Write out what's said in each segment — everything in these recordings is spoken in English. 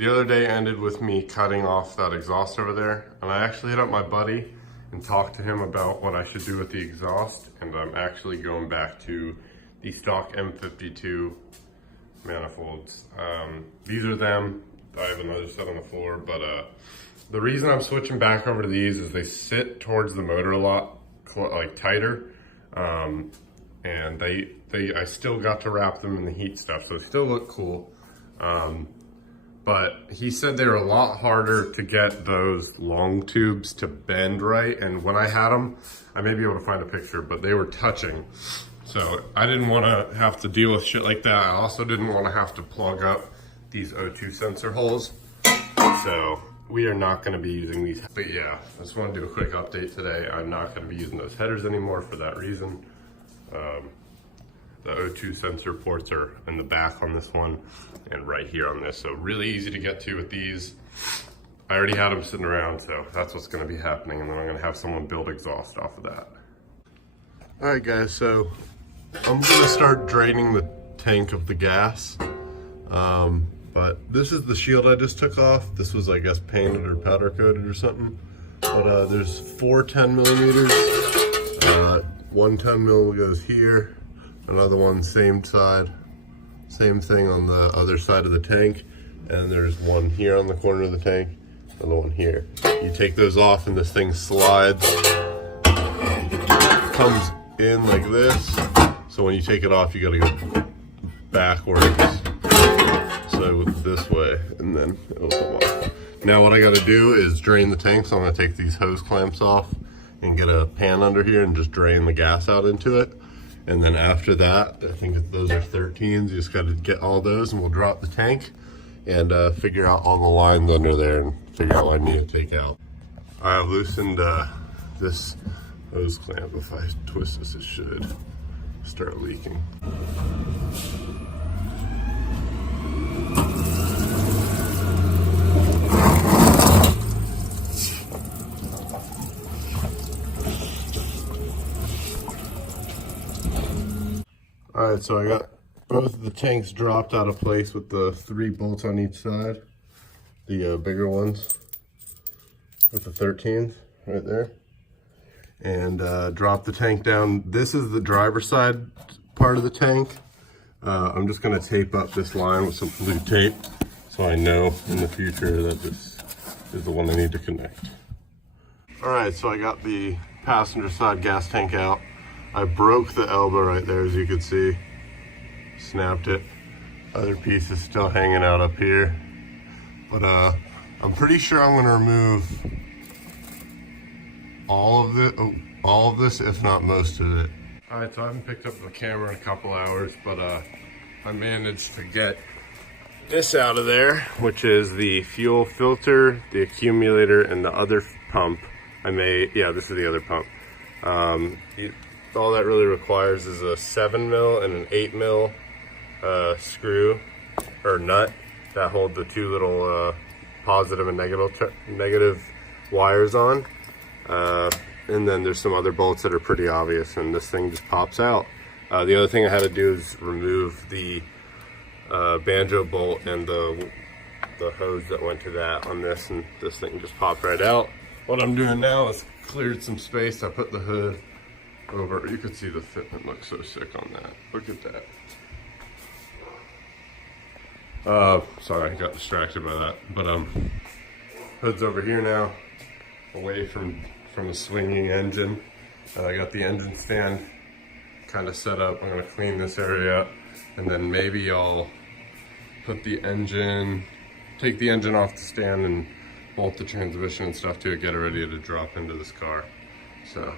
The other day ended with me cutting off that exhaust over there, and I actually hit up my buddy and talked to him about what I should do with the exhaust, and I'm actually going back to the stock M52 manifolds. These are them. I have another set on the floor, but the reason I'm switching back over to these is they sit towards the motor a lot, like tighter, and I still got to wrap them in the heat stuff, so they still look cool. But he said they were a lot harder to get those long tubes to bend right. And when I had them, I may be able to find a picture, but they were touching. So I didn't want to have to deal with shit like that. I also didn't want to have to plug up these O2 sensor holes. So we are not going to be using these. But yeah, I just want to do a quick update today. I'm not going to be using those headers anymore for that reason. The O2 sensor ports are in the back on this one and right here on this. So really easy to get to with these. I already had them sitting around, so that's what's gonna be happening. And then I'm gonna have someone build exhaust off of that. All right guys, so I'm gonna start draining the tank of the gas. But this is the shield I just took off. This was, I guess, painted or powder coated or something. But there's 4 10 millimeters. One 10 mil goes here. Another one, same side, same thing on the other side of the tank. And there's one here on the corner of the tank, another one here. You take those off and this thing slides, comes in like this. So when you take it off, you gotta go backwards. So this way, and then it'll come off. Now what I gotta do is drain the tank. So I'm gonna take these hose clamps off and get a pan under here and just drain the gas out into it. And then after that, I think those are 13s. You just got to get all those and we'll drop the tank and figure out all the lines under there and figure out what I need to take out. I have loosened this hose clamp. If I twist this, it should start leaking. All right, so I got both of the tanks dropped out of place with the 3 bolts on each side, the bigger ones with the 13s right there, and drop the tank down. This is the driver's side part of the tank. I'm just gonna tape up this line with some blue tape so I know in the future that this is the one I need to connect. All right, so I got the passenger side gas tank out. I broke the elbow right there, as you can see. Snapped it. Other piece is still hanging out up here. But I'm pretty sure I'm gonna remove all of this, if not most of it. All right, so I haven't picked up the camera in a couple hours, but I managed to get this out of there, which is the fuel filter, the accumulator, and the other pump. Yeah, this is the other pump. All that really requires is a 7 mil and an 8 mil screw or nut that hold the 2 little positive and negative wires on. And then there's some other bolts that are pretty obvious, and this thing just pops out. The other thing I had to do is remove the banjo bolt and the hose that went to that on this, and this thing just popped right out. What I'm doing now is cleared some space. I put the hood over. You can see the fitment looks so sick on that. Look at that. Sorry, I got distracted by that. But hood's over here now, away from the swinging engine. I got the engine stand kind of set up. I'm gonna clean this area up, and then maybe I'll put the engine, take the engine off the stand and bolt the transmission and stuff to it, get it ready to drop into this car. So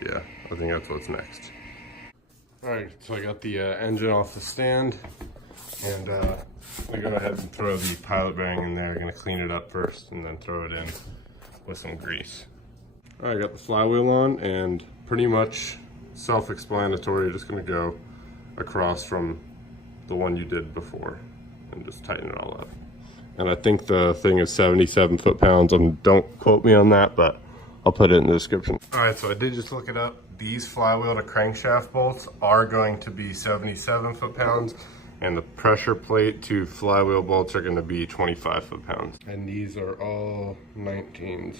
yeah, I think that's what's next. All right, so I got the engine off the stand, and I'm gonna go ahead and throw the pilot bearing in there. I'm gonna clean it up first and then throw it in with some grease. All right, I got the flywheel on, and pretty much self-explanatory. You're just gonna go across from the one you did before and just tighten it all up. And I think the thing is 77 foot-pounds. Don't quote me on that, but I'll put it in the description. All right, so I did just look it up. These flywheel to crankshaft bolts are going to be 77 foot-pounds, And the pressure plate to flywheel bolts are gonna be 25 foot-pounds. And these are all 19s.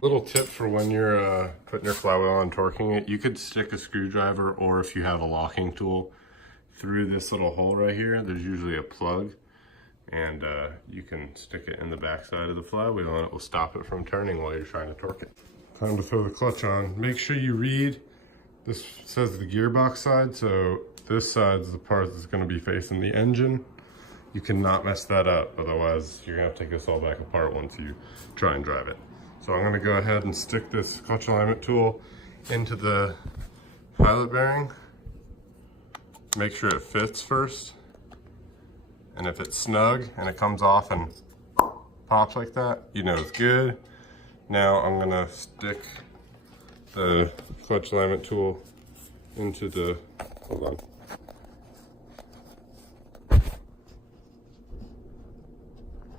Little tip for when you're putting your flywheel on, torquing it, you could stick a screwdriver, or if you have a locking tool, through this little hole right here. There's usually a plug, and you can stick it in the backside of the flywheel and it will stop it from turning while you're trying to torque it. Time to throw the clutch on. Make sure you read, this says the gearbox side, so this side is the part that's going to be facing the engine. You cannot mess that up, otherwise you're going to have to take this all back apart once you try and drive it. So I'm going to go ahead and stick this clutch alignment tool into the pilot bearing. Make sure it fits first. And if it's snug and it comes off and pops like that, you know it's good. Now I'm going to stick the clutch alignment tool into the, hold on.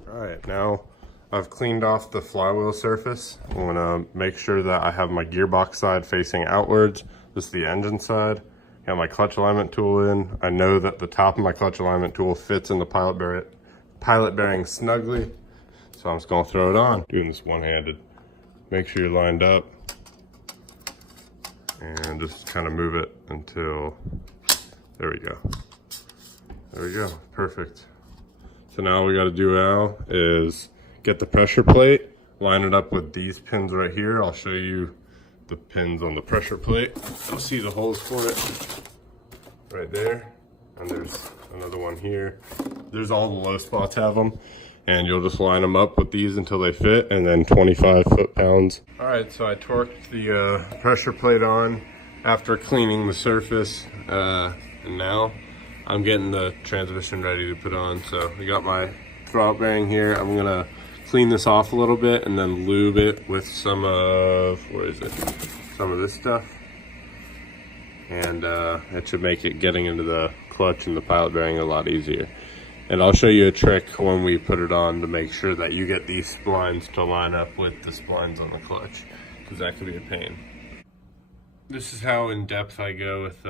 All right, now I've cleaned off the flywheel surface. I'm gonna make sure that I have my gearbox side facing outwards. This is the engine side. Got my clutch alignment tool in. I know that the top of my clutch alignment tool fits in the pilot bearing snugly. So I'm just gonna throw it on. Doing this one-handed. Make sure you're lined up. And just kind of move it until, there we go. There we go, perfect. So now all we gotta do now is get the pressure plate, line it up with these pins right here. I'll show you the pins on the pressure plate. You'll see the holes for it right there. And there's another one here. There's all the low spots have them. And you'll just line them up with these until they fit, and then 25 foot-pounds. All right, so I torqued the pressure plate on after cleaning the surface. And now I'm getting the transmission ready to put on. So we got my throttle bearing here. I'm gonna clean this off a little bit and then lube it with some of, some of this stuff. And it should make it getting into the clutch and the pilot bearing a lot easier. And I'll show you a trick when we put it on to make sure that you get these splines to line up with the splines on the clutch, because that could be a pain. This is how in depth I go with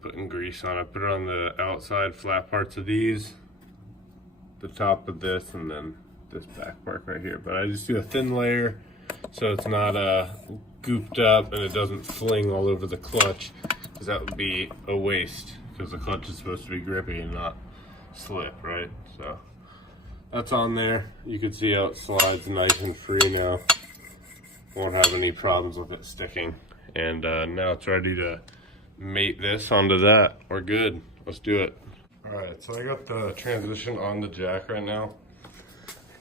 putting grease on. I put it on the outside flat parts of these, the top of this, and then this back part right here. But I just do a thin layer so it's not gooped up and it doesn't fling all over the clutch, because that would be a waste, because the clutch is supposed to be grippy and not slip, right? So that's on there. You can see how it slides nice and free now. Won't have any problems with it sticking. And now it's ready to mate this onto that. We're good. Let's do it. All right, so I got the transmission on the jack right now.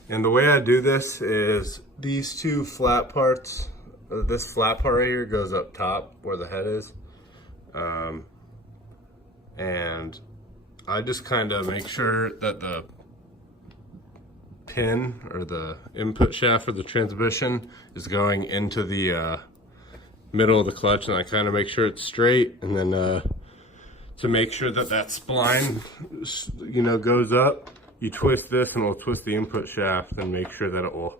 And the way I do this is these two flat parts, this flat part right here goes up top where the head is. And I just kind of make sure that the pin or the input shaft for the transmission is going into the middle of the clutch, and I kind of make sure it's straight. And then to make sure that that spline, you know, goes up, you twist this and it'll twist the input shaft and make sure that it will,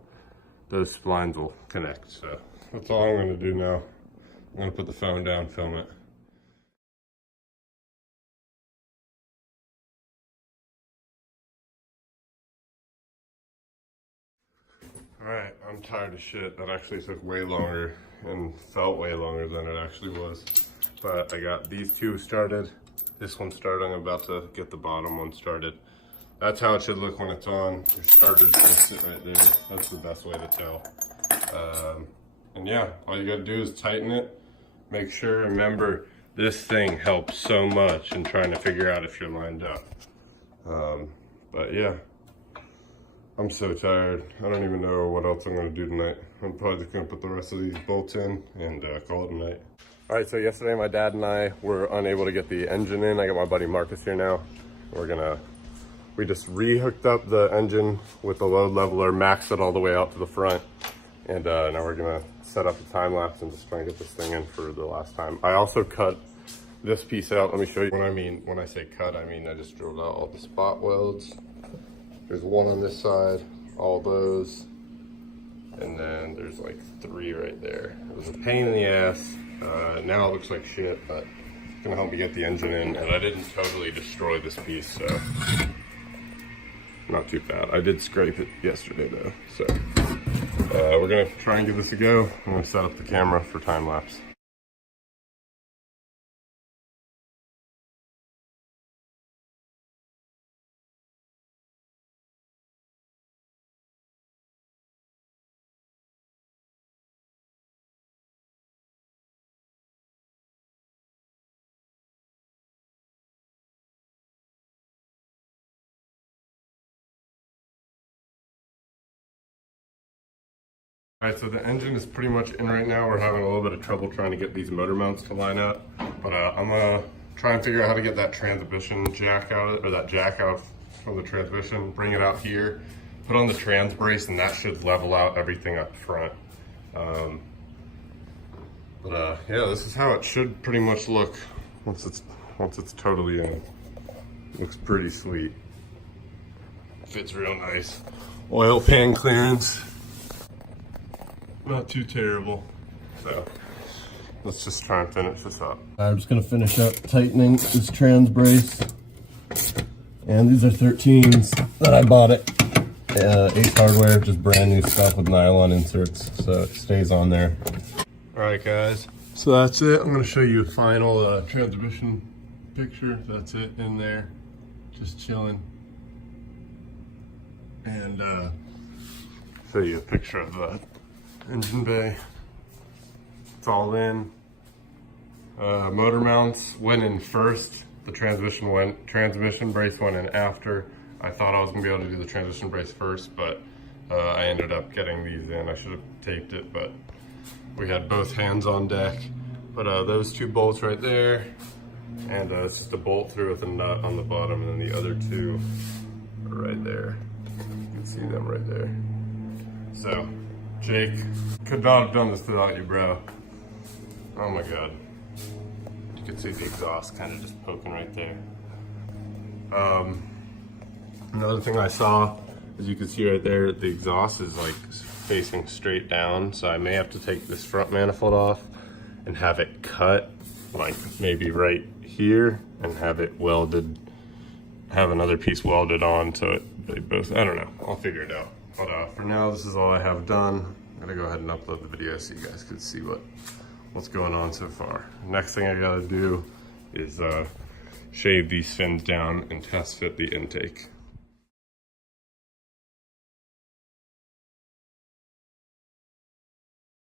those splines will connect. So that's all I'm going to do now. I'm going to put the phone down, film it. Alright, I'm tired of shit. That actually took way longer and felt way longer than it actually was. But I got these two started. This one started. I'm about to get the bottom one started. That's how it should look when it's on. Your starter's gonna sit right there. That's the best way to tell. And yeah, all you gotta do is tighten it. Make sure, remember, this thing helps so much in trying to figure out if you're lined up. But yeah. I'm so tired. I don't even know what else I'm gonna do tonight. I'm probably just gonna put the rest of these bolts in and call it a night. All right, so yesterday my dad and I were unable to get the engine in. I got my buddy Marcus here now. We just re-hooked up the engine with the load leveler, maxed it all the way out to the front. And now we're gonna set up a time lapse and just try and get this thing in for the last time. I also cut this piece out. Let me show you what I mean. When I say cut, I mean I just drilled out all the spot welds. There's one on this side, all those, and then there's like 3 right there. It was a pain in the ass. Now it looks like shit, but gonna help me get the engine in, and I didn't totally destroy this piece, so not too bad. I did scrape it yesterday though, so we're gonna try and give this a go. I'm gonna set up the camera for time lapse. All right, so the engine is pretty much in right now. We're having a little bit of trouble trying to get these motor mounts to line up, but I'm gonna try and figure out how to get that transmission jack out, or that jack out from the transmission, bring it out here, put on the trans brace, and that should level out everything up front. Yeah, this is how it should pretty much look once it's totally in. Looks pretty sweet. Fits real nice. Oil pan clearance. Not too terrible. So let's just try and finish this up. I'm just gonna finish up tightening this trans brace. And these are 13s that I bought at Ace Hardware, just brand new stuff with nylon inserts, so it stays on there. All right, guys. So that's it. I'm gonna show you a final transmission picture. That's it in there, just chilling. And show you a picture of the engine bay. It's all in. Motor mounts went in first. The transmission brace went in after. I thought I was gonna be able to do the transmission brace first, but I ended up getting these in. I should have taped it, but we had both hands on deck. But those two bolts right there, and it's just a bolt through with a nut on the bottom, and then the other two are right there. You can see them right there. So, Jake, could not have done this without you, bro. Oh my God. You can see the exhaust kind of just poking right there. Another thing I saw, as you can see right there, the exhaust is like facing straight down. So I may have to take this front manifold off and have it cut, like maybe right here, and have it welded, have another piece welded on so they both, I don't know, I'll figure it out. But for now, this is all I have done. I'm gonna go ahead and upload the video so you guys can see what's going on so far. Next thing I gotta do is shave these fins down and test fit the intake.